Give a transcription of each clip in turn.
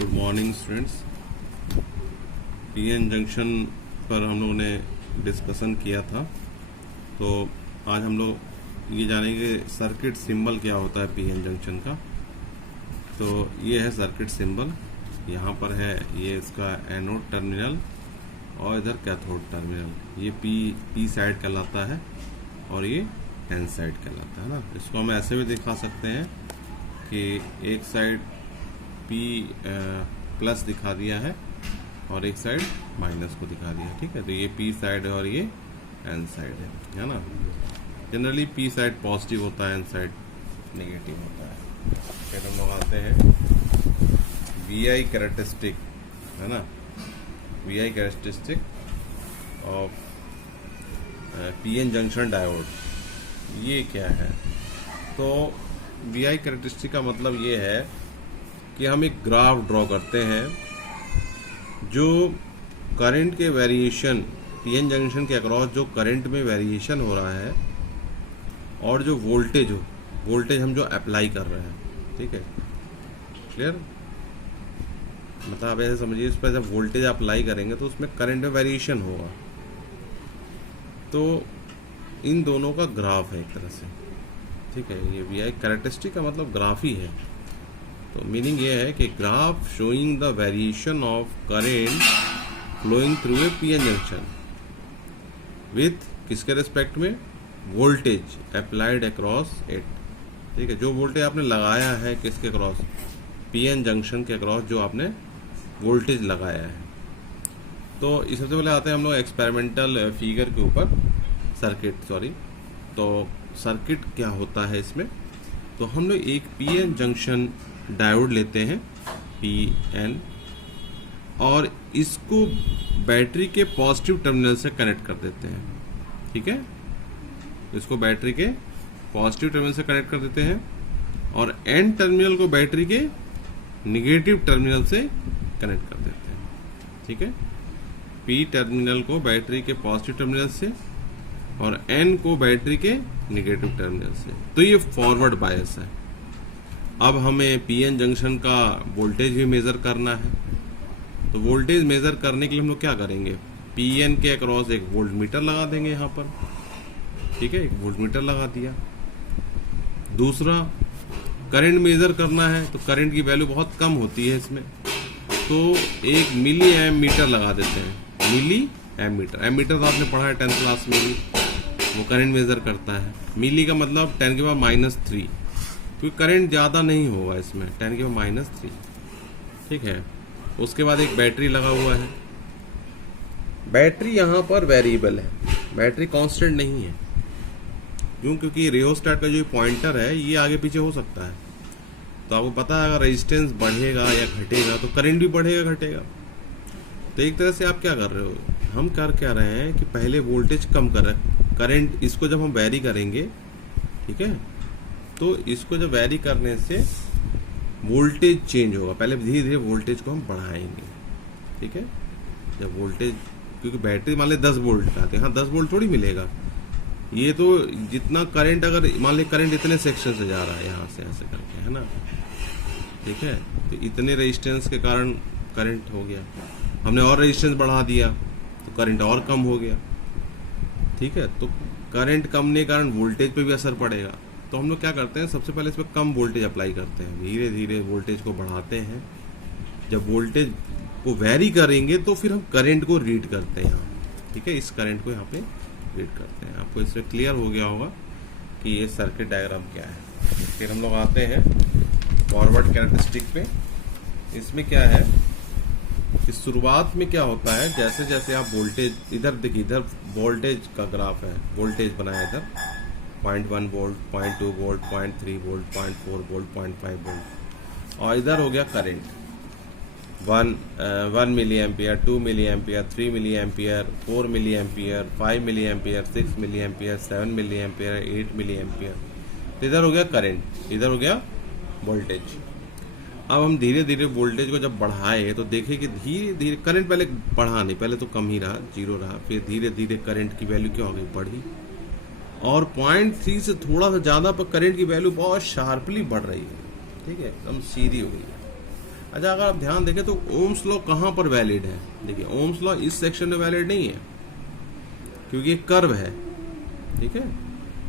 Good morning students. PN junction पर हम लोगों ने डिस्कशन किया था, तो आज हम लोग ये जानेंगे सर्किट सिंबल क्या होता है पीएन जंक्शन का। तो ये है सर्किट सिंबल, यहाँ पर है ये इसका एनोड टर्मिनल और इधर कैथोड टर्मिनल। ये पी साइड कहलाता है और ये एन साइड कहलाता है ना। इसको हम ऐसे भी दिखा सकते हैं कि एक साइड पी प्लस दिखा दिया है और एक साइड माइनस को दिखा दिया, ठीक है। तो ये पी साइड है और ये एन साइड है ना। जनरली पी साइड पॉजिटिव होता है, एन साइड नेगेटिव होता है। फिर हम लोग आते हैं वीआई कैरेक्टरिस्टिक, है ना। VI characteristic of PN junction diode, ये क्या है? तो वीआई कैरेक्टरिस्टिक का मतलब ये है कि हम एक ग्राफ ड्रॉ करते हैं जो करंट के वेरिएशन, पीएन जंक्शन के अक्रॉस जो करंट में वेरिएशन हो रहा है और जो वोल्टेज हम जो अप्लाई कर रहे हैं, ठीक है। क्लियर? मतलब आप ऐसे समझिए, इस पर जब वोल्टेज अप्लाई करेंगे तो उसमें करंट में वेरिएशन होगा। तो इन दोनों का ग्राफ है एक तरह से, ठीक है। ये वीआई कैरेक्टरिस्टिक का मतलब ग्राफ ही है। तो मीनिंग ये है कि graph showing the variation of current flowing through a PN junction with किसके रिस्पेक्ट में? वोल्टेज अप्लाइड अक्रॉस इट, ठीक है। जो वोल्टेज आपने लगाया है किसके अक्रॉस? पीएन जंक्शन के अक्रॉस जो आपने वोल्टेज लगाया है। तो इस सबसे पहले आते हैं हम लोग एक्सपेरिमेंटल फिगर के ऊपर, तो सर्किट क्या होता है इसमें? तो हम लोग एक पीएन जंक्शन डायोड लेते हैं पीएन, और इसको बैटरी के पॉजिटिव टर्मिनल से कनेक्ट कर देते हैं, ठीक है। इसको बैटरी के पॉजिटिव टर्मिनल से कनेक्ट कर देते हैं और एन टर्मिनल को बैटरी के निगेटिव टर्मिनल से कनेक्ट कर देते हैं, ठीक है। पी टर्मिनल को बैटरी के पॉजिटिव टर्मिनल से और एन को बैटरी के निगेटिव टर्मिनल से। तो ये फॉरवर्ड बायस है। अब हमें पीएन जंक्शन का वोल्टेज भी मेजर करना है। तो वोल्टेज मेजर करने के लिए हम लोग क्या करेंगे? पीएन के अक्रॉस एक वोल्ट मीटर लगा देंगे यहाँ पर, ठीक है। एक वोल्ट मीटर लगा दिया। दूसरा, करंट मेजर करना है तो करंट की वैल्यू बहुत कम होती है इसमें, तो एक मिली एम मीटर लगा देते हैं। मिली एम मीटर, एम मीटर तो आपने पढ़ा है 10th क्लास में भी, वो करंट मेजर करता है। मिली का मतलब 10⁻³ क्योंकि करंट ज़्यादा नहीं होगा इसमें, 10⁻³ ठीक है। उसके बाद एक बैटरी लगा हुआ है। बैटरी यहाँ पर वेरिएबल है, बैटरी कांस्टेंट नहीं है। क्यों? क्योंकि रियोस्टेट का जो पॉइंटर है ये आगे पीछे हो सकता है। तो आपको पता है अगर रेजिस्टेंस बढ़ेगा या घटेगा तो करंट भी बढ़ेगा घटेगा। तो एक तरह से आप क्या कर रहे हो? हम कर क्या रहे हैं कि पहले वोल्टेज कम कर रहे हैं, करंट इसको जब हम वैरी करेंगे, ठीक है, तो इसको जब वैरी करने से वोल्टेज चेंज होगा। पहले धीरे धीरे वोल्टेज को हम बढ़ाएंगे, ठीक है। जब वोल्टेज, क्योंकि बैटरी मान ले 10 वोल्ट का आते हैं, हाँ 10 वोल्ट थोड़ी मिलेगा। ये तो जितना करंट, अगर मान ले करंट इतने सेक्शन से जा रहा है यहाँ से ऐसे करके, है ना, ठीक है। तो इतने रेजिस्टेंस के कारण करंट हो गया। हमने और रेजिस्टेंस बढ़ा दिया तो करंट और कम हो गया, ठीक है। तो करंट कम होने के कारण वोल्टेज पे भी असर पड़ेगा। तो हम लोग क्या करते हैं, सबसे पहले इस पर कम वोल्टेज अप्लाई करते हैं, धीरे धीरे वोल्टेज को बढ़ाते हैं। जब वोल्टेज को वेरी करेंगे तो फिर हम करंट को रीड करते हैं यहाँ, ठीक है। इस करंट को यहाँ पे रीड करते हैं। आपको इससे क्लियर हो गया होगा कि ये सर्किट डायग्राम क्या है। फिर हम लोग आते हैं फॉरवर्ड कैरेक्टरिस्टिक पे। इसमें क्या है कि शुरुआत में क्या होता है, जैसे जैसे आप वोल्टेज, इधर देखिए, इधर वोल्टेज का ग्राफ है, वोल्टेज बनाया इधर 0.1 volt, 0.2 volt, 0.3 volt, 0.4 volt, 0.5 volt, और इधर हो गया current 1 milliampere, 2 milliampere, 3 milliampere, 4 milliampere, 5 milliampere, 6 milliampere, 7 milliampere, 8 milliampere. तो इधर हो गया करंट, इधर हो गया वोल्टेज। अब हम धीरे धीरे वोल्टेज को जब बढ़ाए तो देखें कि धीरे धीरे करंट पहले बढ़ा नहीं, पहले तो कम ही रहा, 0 रहा, फिर धीरे धीरे करंट की वैल्यू क्या हो गई, बढ़ी, और 0.3 से थोड़ा सा ज़्यादा पर करंट की वैल्यू बहुत शार्पली बढ़ रही है, ठीक है, एकदम सीधी हो गई है। अच्छा, अगर आप ध्यान देखें तो ओम्स लॉ कहाँ पर वैलिड है? देखिए, ओम्स लॉ इस सेक्शन में वैलिड नहीं है क्योंकि ये कर्व है, ठीक है,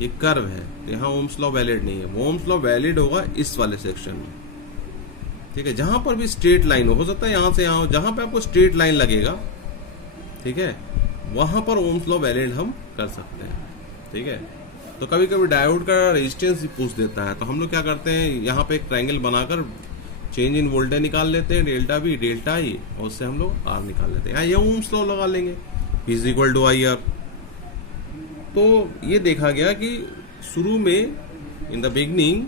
ये कर्व है, तो यहाँ ओम्स लॉ वैलिड नहीं है। ओम्स लॉ वैलिड होगा इस वाले सेक्शन में, ठीक है, जहां पर भी स्ट्रेट लाइन हो सकता है यहां से यहां, जहां पे आपको स्ट्रेट लाइन लगेगा, ठीक है, वहां पर ओम्स लॉ वैलिड हम कर सकते हैं, ठीक है। तो कभी कभी डायोड का रेजिस्टेंस भी पूछ देता है, तो हम लोग क्या करते हैं, यहाँ पे एक ट्रायंगल बनाकर चेंज इन वोल्टेज निकाल लेते हैं, डेल्टा बी डेल्टा आई, और उससे हम लोग आर निकाल लेते हैं। ये ओम्स लॉ लगा लेंगे, P is equal to I R. तो ये देखा गया कि शुरू में in the beginning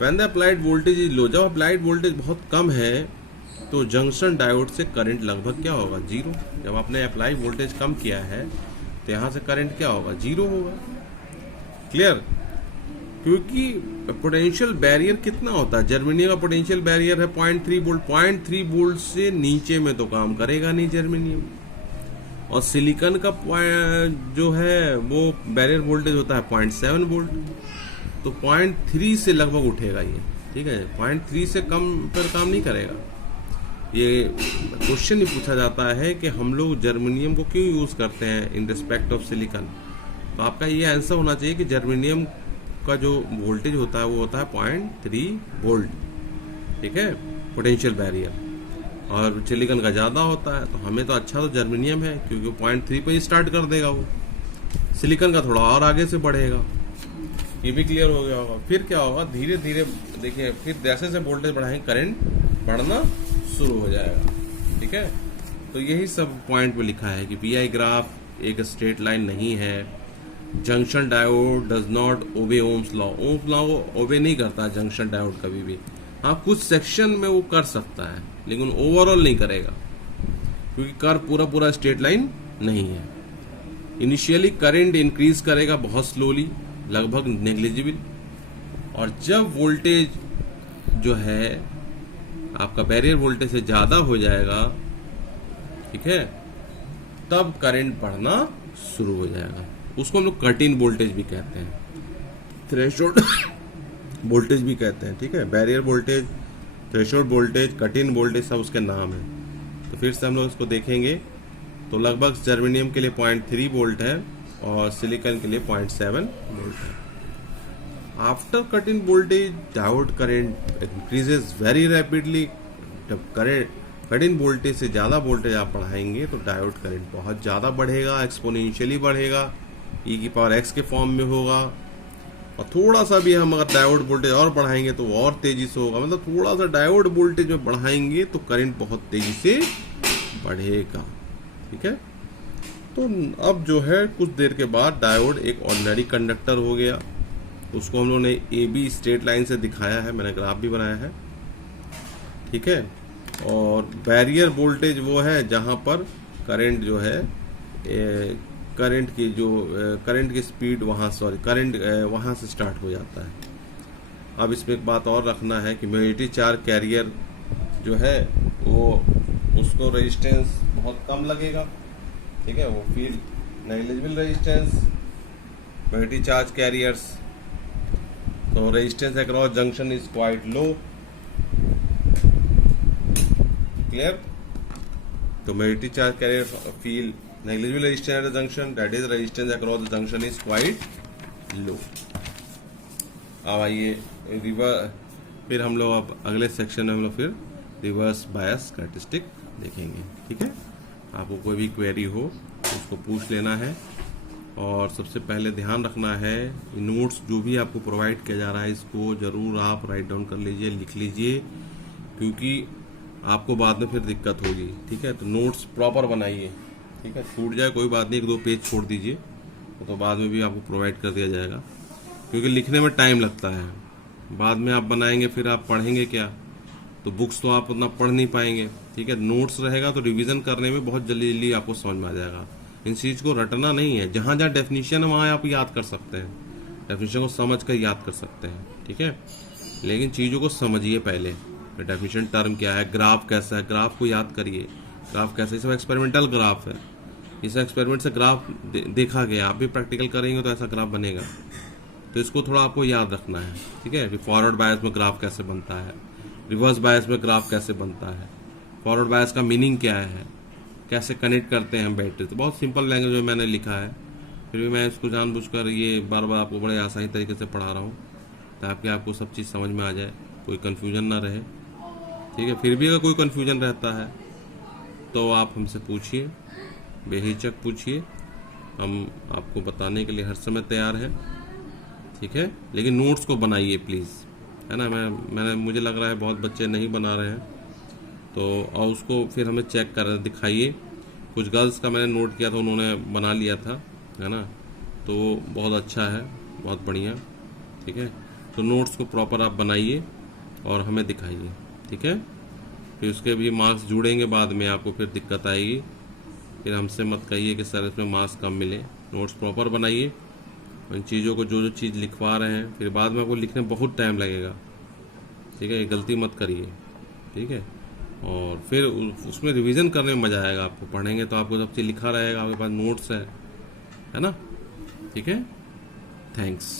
when the applied voltage is low, जब अप्लाइड वोल्टेज बहुत कम है तो जंक्शन डायोड से करंट लगभग क्या होगा? जीरो। जब आपने अप्लाई वोल्टेज कम किया है तो यहाँ से करंट क्या होगा? जीरो होगा। क्लियर? क्योंकि पोटेंशियल बैरियर कितना होता है? जर्मेनियम का पोटेंशियल बैरियर है 0.3 वोल्ट। 0.3 वोल्ट से नीचे में तो काम करेगा नहीं जर्मेनियम। और सिलिकॉन का जो है वो बैरियर वोल्टेज होता है 0.7 वोल्ट, तो 0.3 से लगभग उठेगा ये, ठीक है, 0.3 से कम पर काम नहीं करेगा। ये क्वेश्चन ही पूछा जाता है कि हम लोग जर्मेनियम को क्यों यूज करते हैं इन रिस्पेक्ट ऑफ सिलिकॉन, तो आपका ये आंसर होना चाहिए कि जर्मेनियम का जो वोल्टेज होता है वो होता है 0.3 वोल्ट, ठीक है, पोटेंशियल बैरियर, और सिलिकॉन का ज़्यादा होता है। तो हमें तो अच्छा तो जर्मेनियम है क्योंकि 0.3 पे ही स्टार्ट कर देगा वो, सिलिकॉन का थोड़ा और आगे से बढ़ेगा। ये भी क्लियर हो गया होगा। फिर क्या होगा, धीरे धीरे देखिए, फिर जैसे जैसे वोल्टेज बढ़ाएंगे करंट बढ़ना शुरू हो जाएगा, ठीक है। तो यही सब पॉइंट पे लिखा है कि पीआई ग्राफ एक स्ट्रेट लाइन नहीं है। Junction diode does not obey Ohm's law. Ohm's law को ओबे नहीं करता जंक्शन डायोड कभी भी। हाँ, कुछ सेक्शन में वो कर सकता है लेकिन ओवरऑल नहीं करेगा क्योंकि कर पूरा पूरा स्ट्रेट लाइन नहीं है। इनिशियली करंट इंक्रीज करेगा बहुत स्लोली, लगभग नेग्लिजिबल, और जब वोल्टेज जो है आपका बैरियर वोल्टेज से ज्यादा हो जाएगा, ठीक है, तब करंट बढ़ना शुरू हो जाएगा। उसको हम लोग कट इन वोल्टेज भी कहते हैं, थ्रेशोल्ड वोल्टेज भी कहते हैं, ठीक है। Barrier voltage, threshold voltage, cut in voltage सब उसके नाम है। तो फिर से हम लोग इसको देखेंगे तो लगभग जर्मेनियम के लिए 0.3 वोल्ट है और सिलिकॉन के लिए 0.7 वोल्ट है। After cut in voltage diode current increases very rapidly. जब कट इन वोल्टेज से ज़्यादा वोल्टेज आप बढ़ाएंगे तो डायोड करंट बहुत ज़्यादा बढ़ेगा, एक्सपोनेंशियली बढ़ेगा, e की पावर x के फॉर्म में होगा। और थोड़ा सा भी हम अगर डायोड वोल्टेज और बढ़ाएंगे तो और तेजी से होगा। मतलब थोड़ा सा डायोड वोल्टेज में बढ़ाएंगे तो करंट बहुत तेजी से बढ़ेगा, ठीक है। तो अब जो है कुछ देर के बाद डायोड एक ऑर्डिनरी कंडक्टर हो गया। उसको हम लोगों ने ए बी स्ट्रेट लाइन से दिखाया है, मैंने ग्राफ भी बनाया है, ठीक है। और बैरियर वोल्टेज वो है जहां पर करंट जो है करंट की स्पीड वहां वहां से स्टार्ट हो जाता है। अब इसमें एक बात और रखना है कि म्यूनिटी चार्ज कैरियर जो है वो उसको रेजिस्टेंस बहुत कम लगेगा, ठीक है, वो feel negligible resistance minority charge carriers. तो resistance across junction is quite low. Clear? तो minority charge carrier feel negligible resistance at the junction, that is resistance across the junction is quite low। अब आइए फिर हम लोग अब अगले section में हम लोग फिर रिवर्स बायस कैरेक्टरिस्टिक देखेंगे, ठीक है। आपको कोई भी क्वेरी हो उसको पूछ लेना है, और सबसे पहले ध्यान रखना है नोट्स जो भी आपको प्रोवाइड किया जा रहा है इसको जरूर आप राइट डाउन कर लीजिए, लिख लीजिए, क्योंकि आपको बाद में फिर दिक्कत होगी, ठीक है। तो नोट्स प्रॉपर बनाइए, ठीक है। छूट जाए कोई बात नहीं, 1-2 पेज छोड़ दीजिए, तो बाद में भी आपको प्रोवाइड कर दिया जाएगा, क्योंकि लिखने में टाइम लगता है। बाद में आप बनाएंगे फिर आप पढ़ेंगे क्या, तो बुक्स तो आप उतना पढ़ नहीं पाएंगे, ठीक है। नोट्स रहेगा तो रिवीजन करने में बहुत जल्दी जल्दी आपको समझ में आ जाएगा। इन चीज़ को रटना नहीं है, जहाँ जहाँ डेफिनेशन है वहाँ आप याद कर सकते हैं, डेफिनेशन को समझ कर याद कर सकते हैं, ठीक है। लेकिन चीज़ों को समझिए पहले, डेफिनेशन टर्म क्या है, ग्राफ कैसा है, ग्राफ को याद करिए, ग्राफ कैसा है। सब एक्सपेरिमेंटल ग्राफ है, इस एक्सपेरिमेंट से ग्राफ देखा गया, आप भी प्रैक्टिकल करेंगे तो ऐसा ग्राफ बनेगा। तो इसको थोड़ा आपको याद रखना है, ठीक है। फॉरवर्ड बायस में ग्राफ कैसे बनता है, रिवर्स बायस में ग्राफ कैसे बनता है, फॉरवर्ड बायस का मीनिंग क्या है, कैसे कनेक्ट करते हैं हम बैटरी। तो बहुत सिंपल लैंग्वेज में मैंने लिखा है, फिर भी मैं इसको जानबूझकर ये बार बार आपको बड़े आसानी तरीके से पढ़ा रहा हूँ ताकि आपको सब चीज़ समझ में आ जाए, कोई कन्फ्यूजन ना रहे। ठीक है, फिर भी अगर कोई कन्फ्यूजन रहता है तो आप हमसे पूछिए, बेहिचक पूछिए, हम आपको बताने के लिए हर समय तैयार हैं। ठीक है, लेकिन नोट्स को बनाइए प्लीज़, है ना। मैंने मुझे लग रहा है बहुत बच्चे नहीं बना रहे हैं, तो और उसको फिर हमें चेक कर दिखाइए। कुछ गर्ल्स का मैंने नोट किया था, उन्होंने बना लिया था, है ना, तो बहुत अच्छा है, बहुत बढ़िया। ठीक है, तो नोट्स को प्रॉपर आप बनाइए और हमें दिखाइए। ठीक है, फिर उसके भी मार्क्स जुड़ेंगे बाद में, आपको फिर दिक्कत आएगी, फिर हमसे मत कहिए कि सर इसमें मार्क्स कम मिले। नोट्स प्रॉपर बनाइए, उन चीज़ों को जो जो चीज़ लिखवा रहे हैं फिर बाद में आपको लिखने में बहुत टाइम लगेगा। ठीक है, ये गलती मत करिए। ठीक है, और फिर उसमें रिवीजन करने में मज़ा आएगा। आपको पढ़ेंगे तो आपको सब चीज़ लिखा रहेगा, आपके पास नोट्स है ना। ठीक है, थैंक्स।